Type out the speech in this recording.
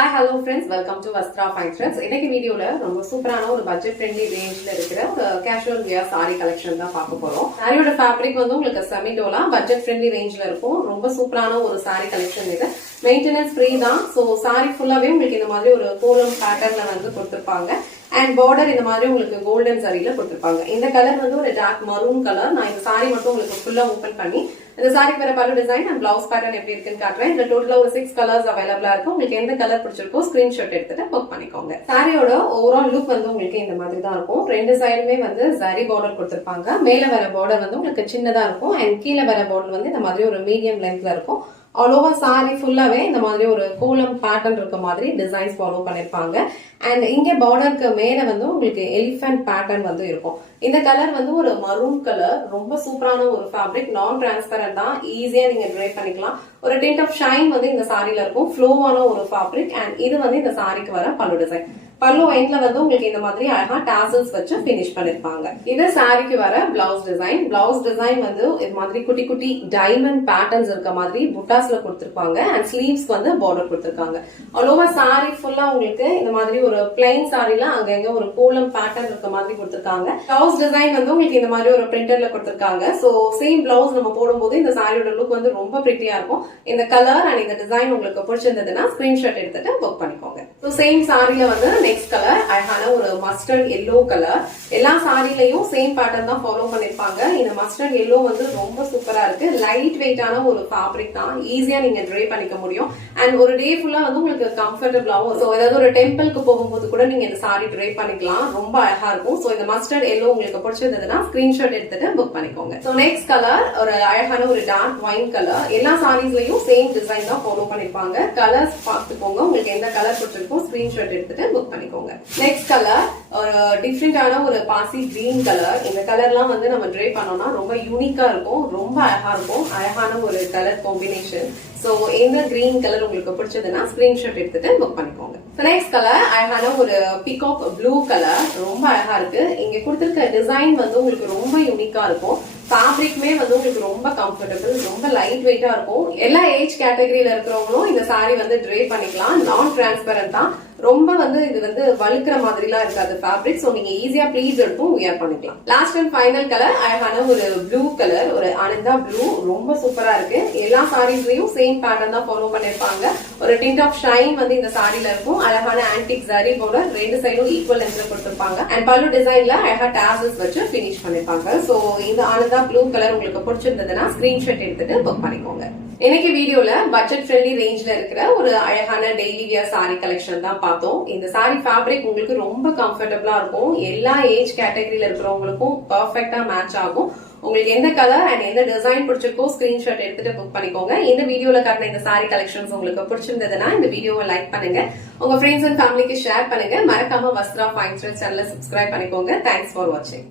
Hi, hello friends. Welcome to Vastra Fine Threads. இன்னைக்கு வீடியோல ரொம்ப சூப்பரான ஒரு பட்ஜெட் ஃப்ரெண்ட்லி ரேஞ்ச்ல இருக்கிற ஒரு கேஷுவல் வியர் சாரி கலெக்ஷன் தான் பார்க்க போறோம். சாரியோட ஃபேப்ரிக் வந்து உங்களுக்கு செமி டோலா பட்ஜெட் ஃப்ரெண்ட்லி ரேஞ்ச்ல இருக்கும். ரொம்ப சூப்பரான ஒரு சாரி கலெக்ஷன் இது. மெயின்டெனன்ஸ் ஃப்ரீ தான். சோ சாரி ஃபுல்லாவே உங்களுக்கு இந்த மாதிரி ஒரு கோலம் பேட்டர்ன்ல வந்து கொடுத்திருப்பாங்க. அண்ட் பார்டர் இந்த மாதிரி உங்களுக்கு கோல்டன் சாரியில கொடுத்திருப்பாங்க. இந்த கலர் வந்து ஒரு டார்க் மரூன் கலர். நான் இந்த சாரி மட்டும் உங்களுக்கு ஃபுல்லா ஓபன் பண்ணி இந்த சாரிக்கு வர பல்லு டிசைன் அண்ட் பிளவுஸ் பேட்டர்ன் எப்படி இருக்குன்னு காட்டுறேன். இதுல டோட்டலா ஒரு 6 கலர்ஸ் அவைலபிளா இருக்கும். உங்களுக்கு எந்த கலர் பிடிச்சிருக்கோ ஸ்கிரீன்ஷாட் எடுத்துட்டு புக் பண்ணிக்கோங்க. சாரியோட ஓவரால் லுக் வந்து உங்களுக்கு இந்த மாதிரி தான் இருக்கும். ரெண்டு சைடுமே வந்து சாரி பார்டர் கொடுத்திருப்பாங்க. மேல வர பார்டர் வந்து உங்களுக்கு சின்னதா இருக்கும் அண்ட் கீழே வர பார்டர் வந்து இந்த மாதிரி ஒரு மீடியம் லென்த்ல இருக்கும். ஆல் ஓவர் சாரி ஃபுல்லாவே இந்த மாதிரி ஒரு கோலம் பேட்டர்ன் இருக்க மாதிரி டிசைன்ஸ் ஃபாலோ பண்ணிருப்பாங்க. அண்ட் இங்க பார்டருக்கு மேல வந்து உங்களுக்கு எலிஃபென்ட் பேட்டர்ன் வந்து இருக்கும். இந்த கலர் வந்து ஒரு மரூன் கலர். ரொம்ப சூப்பரான ஒரு ஃபேப்ரிக். நான் டிரான்ஸ்பரண்ட் தான். ஈஸியா நீங்க ட்ரை பண்ணிக்கலாம். ஒரு டிண்ட் ஆஃப் ஷைன் வந்து இந்த சாரில இருக்கும். ஃப்ளோவான ஒரு ஃபேப்ரிக். அண்ட் இது வந்து இந்த சாரிக்கு வர பல்லு டிசைன். பல்லு எண்ட்ல வந்து உங்களுக்கு இந்த மாதிரி அழகா டாசல்ஸ் வச்சு பினிஷ் பண்ணிருப்பாங்க. இது சாரிக்கு வர பிளவுஸ் டிசைன். பிளவுஸ் டிசைன் வந்து இது மாதிரி குட்டி குட்டி டைமண்ட் பேட்டர்ன்ஸ் இருக்க மாதிரி புட்டாஸ்ல கொடுத்திருப்பாங்க. அண்ட் ஸ்லீவ்ஸ் வந்து பார்டர் கொடுத்திருக்காங்க. ஆல் ஓவர் சாரி ஃபுல்லா உங்களுக்கு இந்த மாதிரி ஒரு பிளைன் சாரில அங்கங்க ஒரு கோலம் பேட்டர்ன் இருக்க மாதிரி கொடுத்திருக்காங்க. பிளவுஸ் டிசைன் வந்து உங்களுக்கு இந்த மாதிரி ஒரு பிரிண்டர்ல கொடுத்திருக்காங்க. சோ சேம் பிளவுஸ் நம்ம போடும்போது இந்த சாரியோட லுக் வந்து ரொம்ப பிரிட்டியா இருக்கும். இந்த கலர் அண்ட் இந்த டிசைன் உங்களுக்கு பிடிச்சிருந்ததுன்னா ஸ்கிரீன்ஷாட் எடுத்துட்டு புக் பண்ணிக்கோங்க. ஸோ சேம் சாரில வந்து நெக்ஸ்ட் கலர் அழகான ஒரு மஸ்டர்ட் எல்லோ கலர். எல்லா சாரிலையும் சேம் பேட்டர்ன் தான் ஃபாலோ பண்ணிருப்பாங்க. இந்த மஸ்டர்ட் எல்லோ வந்து ரொம்ப சூப்பரா இருக்கு. லைட் வெயிட்டான ஒரு ஃபேப்ரிக் தான். ஈஸியா நீங்க ட்ரை பண்ணிக்க முடியும். அண்ட் ஒரு டே ஃபுல்லா வந்து உங்களுக்கு கம்ஃபர்டபுளாவும். ஸோ ஏதாவது ஒரு டெம்பிளுக்கு போகும்போது கூட நீங்க இந்த சாரி ட்ரை பண்ணிக்கலாம். ரொம்ப அழகா இருக்கும். ஸோ இந்த மஸ்டர்ட் எல்லோ உங்களுக்கு பிடிச்சிருந்ததுன்னா ஸ்கிரீன்ஷாட் எடுத்துட்டு புக் பண்ணிக்கோங்க. ஸோ நெக்ஸ்ட் கலர் ஒரு அழகான ஒரு டார்க் ஒயின் கலர். எல்லா சாரீஸ்லயும் சேம் டிசைன் தான் ஃபாலோ பண்ணிருப்பாங்க. கலர்ஸ் பார்த்துக்கோங்க. உங்களுக்கு எந்த கலர் பிடிச்சிருக்கோ ஸ்கிரீன்ஷாட் எடுத்துட்டு புக் பண்ணிக்கோங்க. நெக்ஸ்ட் கலர் ஒரு டிஃப்ரெண்டான ஒரு பாசி கிரீன் கலர். இந்த கலர்லாம் வந்து நம்ம ட்ரை பண்ணோம்னா ரொம்ப யூனிக்கா இருக்கும். ரொம்ப அழகா இருக்கும். அழகான ஒரு கலர் காம்பினேஷன். சோ இந்த கிரீன் கலர் உங்களுக்கு பிடிச்சதுன்னா ஸ்கிரீன்ஷாட் எடுத்துட்டு புக் பண்ணிக்கோங்க. நெக்ஸ்ட் கலர் அழகான ஒரு பிகாக் ப்ளூ கலர். ரொம்ப அழகா இருக்கு. இங்க கொடுத்திருக்க டிசைன் வந்து உங்களுக்கு ரொம்ப யூனிக்கா இருக்கும். ஃபேப்ரிக்மே வந்து உங்களுக்கு ரொம்ப கம்ஃபர்டபுள், ரொம்ப லைட் வெயிட்டா இருக்கும். எல்லா ஏஜ் கேட்டகரியில இருக்கிறவங்களும் இந்த சாரி வந்து ட்ரை பண்ணிக்கலாம். நான் டிரான்ஸ்பரண்ட் தான். ரொம்ப வந்து இது வந்து வழுக்கிற மாதிரி எல்லாம் இருக்காது ஃபேப்ரிக். சோ நீங்க ஈஸியா ப்ளீஸ் எடுத்தும் வியர் பண்ணிக்கலாம். லாஸ்ட் அண்ட் ஃபைனல் கலர் அழகான ஒரு ப்ளூ கலர், ஒரு ஆனந்தா ப்ளூ. ரொம்ப சூப்பரா இருக்கு. எல்லா சாரீஸ்லயும் சேம் பேட்டர்ன் தான் ஃபாலோ பண்ணிருப்பாங்க. ஒரு டிண்ட் ஆஃப் ஷைன் வந்து இந்த சாரில இருக்கும். அழகான ஆன்டிக் சாரி போல ரெண்டு சைடும் ஈக்குவல் லென்த்ல கொடுத்திருப்பாங்க. அண்ட் பல்லு டிசைன்ல அழகா டாசல்ஸ் வச்சு பினிஷ் பண்ணிருப்பாங்க. சோ இந்த ஆனந்தா ப்ளூ கலர் உங்களுக்கு பிடிச்சிருந்ததுன்னா ஸ்கிரீன்ஷாட் எடுத்துட்டு புக் பண்ணிக்கோங்க. இன்னைக்கு வீடியோல பட்ஜெட் ஃப்ரெண்ட்லி ரேஞ்ச்ல இருக்கிற ஒரு அழகான டெய்லி வியர் சாரி கலெக்ஷன் தான் பார்த்தோம். இந்த சாரி ஃபேப்ரிக் உங்களுக்கு ரொம்ப கம்ஃபர்டபுளா இருக்கும். எல்லா ஏஜ் கேட்டகரியில இருக்கிறவங்களுக்கும் பெர்ஃபெக்ட்டா மேட்ச் ஆகும். உங்களுக்கு எந்த கலர் அண்ட் எந்த டிசைன் பிடிச்சிருக்கோ ஸ்கிரீன்ஷாட் எடுத்துட்டு புக் பண்ணிக்கோங்க. இந்த வீடியோல காட்டின இந்த சாரி கலெக்ஷன்ஸ் உங்களுக்கு பிடிச்சிருந்ததுன்னா இந்த வீடியோவை லைக் பண்ணுங்க. உங்க ஃப்ரெண்ட்ஸ் அண்ட் ஃபேமிலிக்கு ஷேர் பண்ணுங்க. மறக்காம வஸ்த்ரா ஃபைன் த்ரெட்ஸ் சேனலை சப்ஸ்கிரைப் பண்ணிக்கோங்க. தேங்க்ஸ் ஃபார் வாட்சிங்.